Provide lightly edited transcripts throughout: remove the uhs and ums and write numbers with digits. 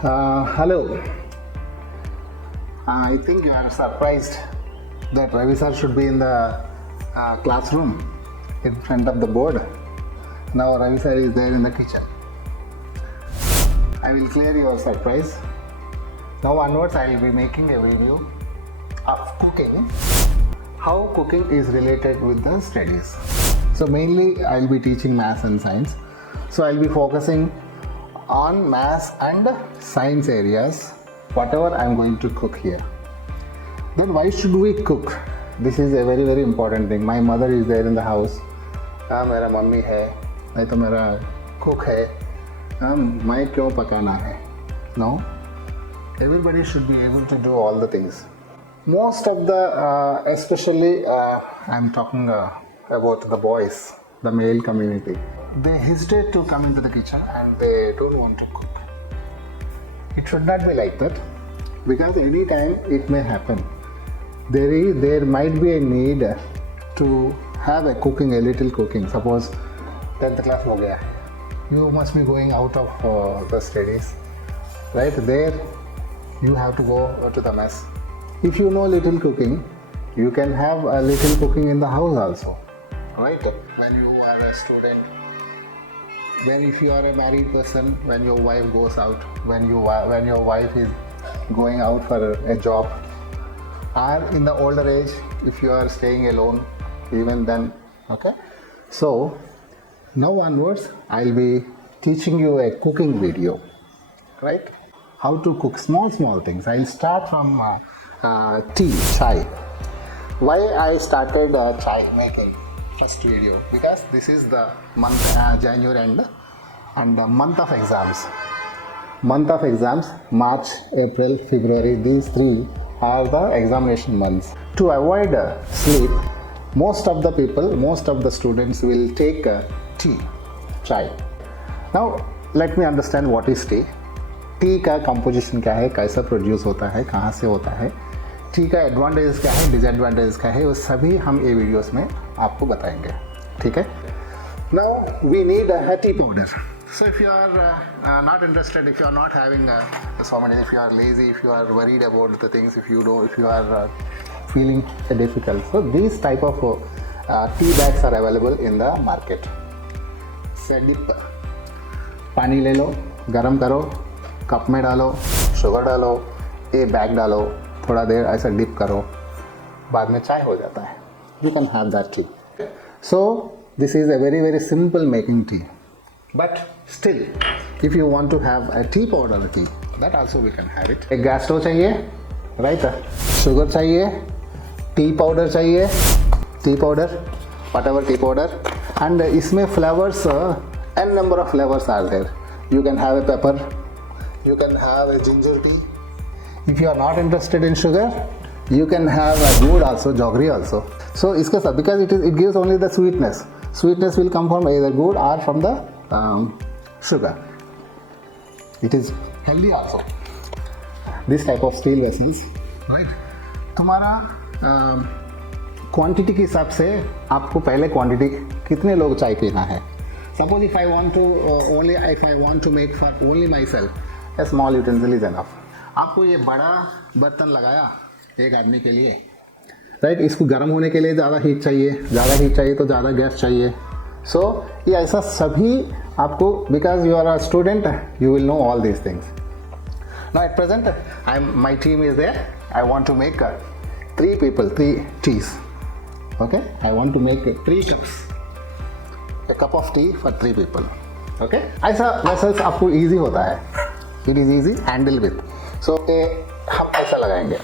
Hello. I think you are surprised that Ravi Sir should be in the classroom in front of the board. Now Ravi Sir is there in the kitchen. I will clear your surprise. Now onwards I will be making a video of cooking. How cooking is related with the studies. So mainly I will be teaching maths and science. So I will be focusing on maths and science areas, whatever I am going to cook here. Then why should we cook? This is a very very important thing. My mother is there in the house. मेरा mummy है, नहीं तो मेरा cook है. मैं क्यों पकाना है? No. Everybody should be able to do all the things. Most of the, especially I'm talking about the boys, the male community. They hesitate to come into the kitchen and they don't want to cook. It should not be like that, because any time it may happen. There might be a need to have a little cooking. Suppose 10th class हो गया, you must be going out of the studies, right? There you have to go to the mess. If you know little cooking, you can have a little cooking in the house also, right? When you are a student, then if you are a married person, when your wife goes out, when your wife is going out for a job, or in the older age, if you are staying alone, even then, okay? So now onwards, I'll be teaching you a cooking video, right? How to cook small things. I'll start from chai. Why I started chai making first video? Because this is the month January and the month of exams. March, April, February, these three are the examination months. To avoid sleep, most of the students will take chai. Now let me understand what is tea. T का composition क्या है, कैसा produce होता है, कहाँ से होता है, टी का एडवांटेजेस क्या है, डिसएडवांटेजेस क्या है, वो सभी हम ये वीडियोस में आपको बताएंगे. ठीक है. Now we need a tea powder. So if you are not interested, if you are not having so many, if you are lazy, if you are worried about the things, if you are feeling difficult, so these type of tea bags are available in the market. से dip पानी ले लो, गरम करो, cup में डालो, sugar डालो, ये bag डालो, थोड़ा देर ऐसा डिप करो, बाद में चाय हो जाता है. You can have that tea. So this is a very very simple making tea. But still, if you want to have a tea powder tea, that also we can have it. एक gas stove चाहिए, right? Sugar चाहिए, T powder चाहिए, T powder, whatever tea powder, and इसमें flavors, n number of flavors are there. You can have a pepper, you can have a ginger tea. If you are not interested in sugar, you can have a good also, jaggery also. So इसके साथ, because it gives only the sweetness. Sweetness will come from either good or from the sugar. It is healthy also. This type of steel vessels, right? तुम्हारा quantity के हिसाब से आपको पहले quantity कितने लोग चाय पीना है. Suppose if I want to make for only myself, a small utensil is enough. आपको ये बड़ा बर्तन लगाया एक आदमी के लिए, राइट? इसको गर्म होने के लिए ज़्यादा हीट चाहिए तो ज़्यादा गैस चाहिए. सो ये ऐसा सभी आपको, because you are a student, you will know all these things. Now at present my team is there. I want to make 3 teas. Okay, I want to make 3 cups. A cup of tea for 3 people. Okay, ऐसा vessels आपको easy होता है. It is easy handle with. So हम ऐसा लगाएंगे.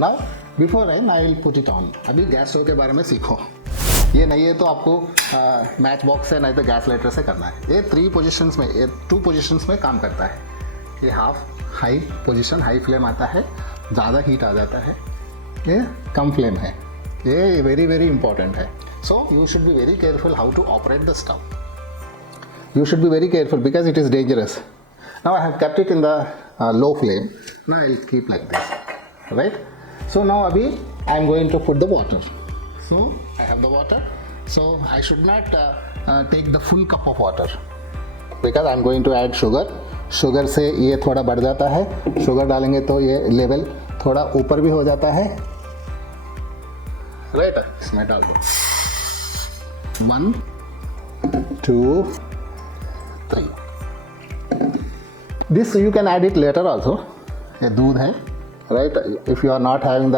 Now before I will put it on. अभी gas stove के बारे में सीखो. ये नहीं है तो आपको मैच बॉक्स से नहीं तो गैस लाइटर से करना है. ये 2 पोजिशंस में काम करता है. ये half high position, high flame आता है, ज़्यादा हीट आ जाता है. ये कम फ्लेम है. ये वेरी वेरी इंपॉर्टेंट है. So you should be very careful how to operate the stove. You should be very careful because it is dangerous. Now I have kept it in the low flame. Now I will keep like this, right? So now abhi I am going to put the water. So I have the water. So I should not take the full cup of water because I am going to add sugar. Sugar से ये थोड़ा बढ़ जाता है, sugar डालेंगे तो ये level थोड़ा ऊपर भी हो जाता है, राइट। इसमें डाल दो 1 2 3। This you can add it later also. ये दूध है, right. If you are not having the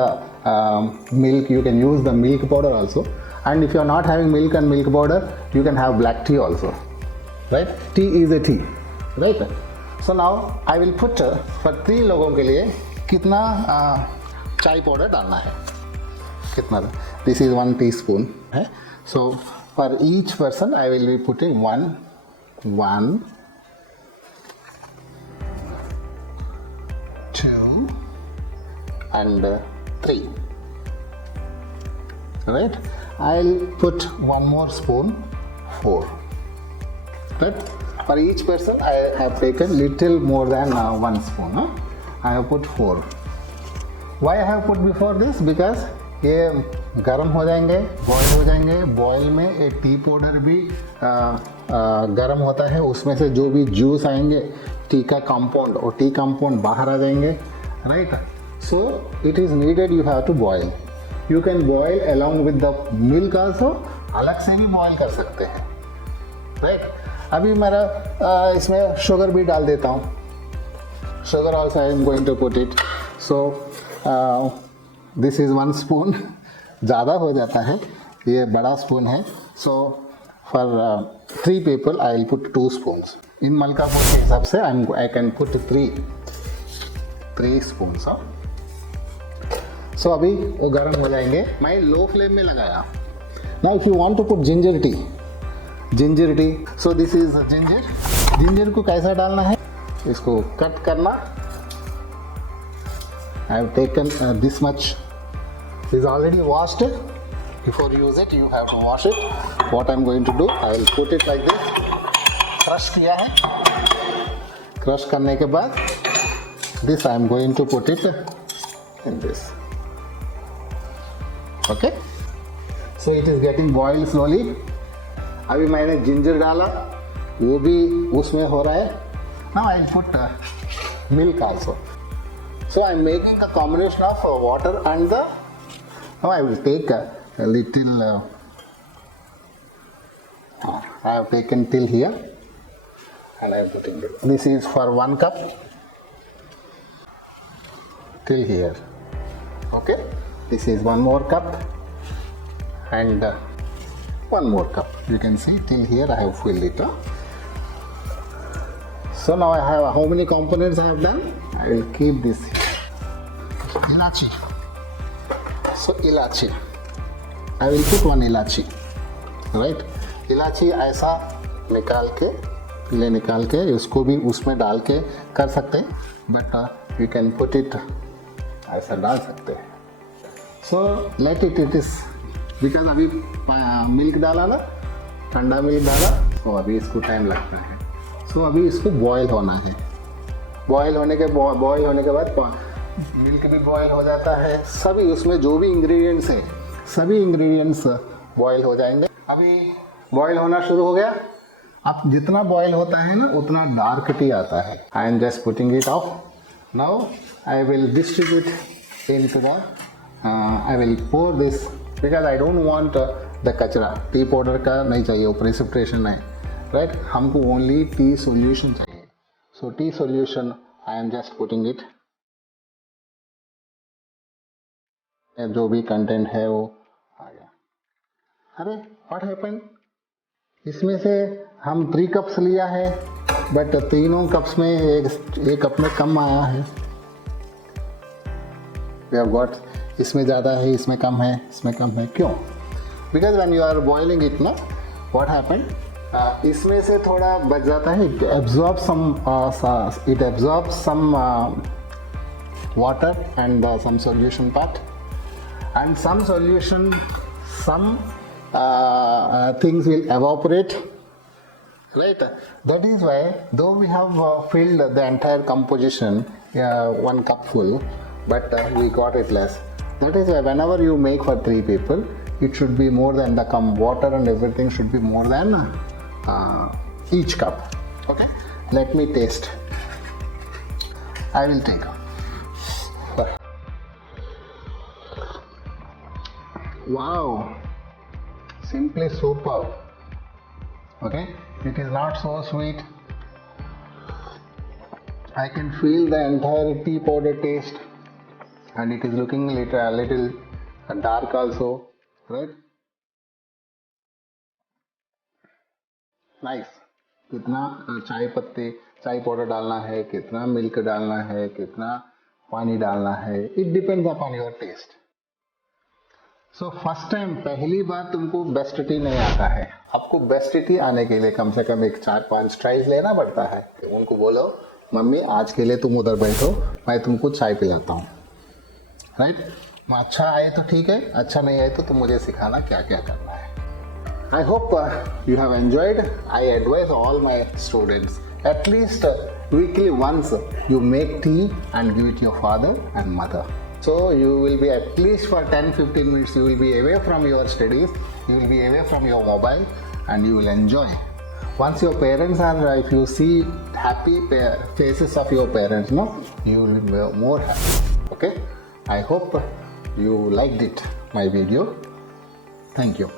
milk you can use the milk powder also, and if you are not having milk and milk powder you can have black tea also, right? Tea is a tea, right? So now I will put for 3 लोगों के लिए कितना चाय powder डालना है, कितना, this is 1 teaspoon है। So for each person I will be putting 1 2 and 3, right? I'll put 1 more spoon, 4, right? For each person I have taken little more than 1 spoon, huh? I have put 4. Why I have put before this? Because ये गर्म हो जाएंगे, boil हो जाएंगे। Boil में एक T powder भी गर्म होता है, उसमें से जो भी जूस आएंगे टी का कंपाउंड, और टी कंपाउंड बाहर आ जाएंगे, right. So it is needed, you have to boil. You can boil along with the milk also, अलग से भी बॉयल कर सकते हैं, राइट। अभी मेरा इसमें शुगर भी डाल देता हूँ, sugar also I am going to put it. So this is 1 spoon, ज़्यादा हो जाता है, ये बड़ा स्पून है। So for 3 people I will put 2 spoons. In Malkapur के हिसाब से I can put 3 spoons. So अभी वो गर्म हो जाएंगे, मैं लो फ्लेम में लगाया। Now if you want to put ginger tea, so this is ginger को कैसा डालना है, इसको कट करना। I have taken this much, is already washed. Before use it you have to wash it. What I am going to do, I will put it like this. Crush किया है, crush करने के बाद this I am going to put it in this, okay. So it is getting boiled slowly. अभी मैंने ginger डाला, वो भी उसमें हो रहा है। Now I will put milk also. So I am making a combination of water and the, now I will take a little, I have taken till here and I am putting it. This is for 1 cup till here, okay. This is 1 more cup and 1 more cup. You can see till here I have filled it. So now I have, how many components I have done? I will keep this here. Ilachi. So ilachi, I will put 1 ilachi, right? इलायची ऐसा निकाल के उसको भी उसमें डाल के कर सकते हैं, but you can put it ऐसा डाल सकते हैं। So let it is, because अभी मिल्क डाला ना, ठंडा मिल्क डाला, तो अभी इसको टाइम लगता है। सो अभी इसको बॉयल होना है। बॉयल होने के बाद मिल्क भी बॉयल हो जाता है, सभी उसमें जो भी इंग्रेडिएंट्स हैं सभी इंग्रेडिएंट्स बॉयल हो जाएंगे। अभी बॉयल होना शुरू हो गया। अब जितना बॉयल होता है ना उतना डार्क टी आता है। I am just putting it off. Now I will distribute into the, I will pour this, because I don't want the कचरा। टी पाउडर का नहीं चाहिए, वो प्रेसिपिटेशन है, राइट। हमको ओनली टी सॉल्यूशन चाहिए। So tea solution I am just putting it, जो भी कंटेंट है वो आ गया। अरे व्हाट हैपेंड, इसमें से हम 3 कप्स लिया है, बट तीनों कप्स में एक कप में कम आया है। वी हैव गॉट, इसमें ज़्यादा है, इसमें कम है, इसमें कम है। क्यों? Because when you are boiling it ना, व्हाट हैपेंड, इसमें से थोड़ा बच जाता है। It absorb some water and some solution part, and some solution, some things will evaporate, right? That is why, though we have filled the entire composition 1 cup full, but we got it less. That is why whenever you make for 3 people, it should be more than the water and everything should be more than each cup. Okay, let me taste. I will take. Wow, simply superb. Okay, it is not so sweet. I can feel the entire tea powder taste, and it is looking a little dark also, right? Nice. कितना चाय पत्ती चाय powder डालना है, कितना milk डालना है, कितना पानी डालना है, it depends upon your taste. So first time पहली बार तुमको बेस्ट टी नहीं आता है. आपको बेस्ट टी आने के लिए कम से कम एक 4-5 ट्राइज लेना पड़ता है. उनको बोलो मम्मी आज के लिए तुम उधर बैठो, मैं तुमको चाय पिलाता हूँ, राइट? अच्छा आए तो ठीक है, अच्छा नहीं आए तो तुम मुझे सिखाना क्या क्या करना है. I hope you have enjoyed. I advise all my students at least weekly once you make tea and give it your father and mother. So you will be at least for 10-15 minutes you will be away from your studies, you will be away from your mobile and you will enjoy. Once your parents are, if you see happy faces of your parents, no, you will be more happy. Okay? I hope you liked it, my video. Thank you.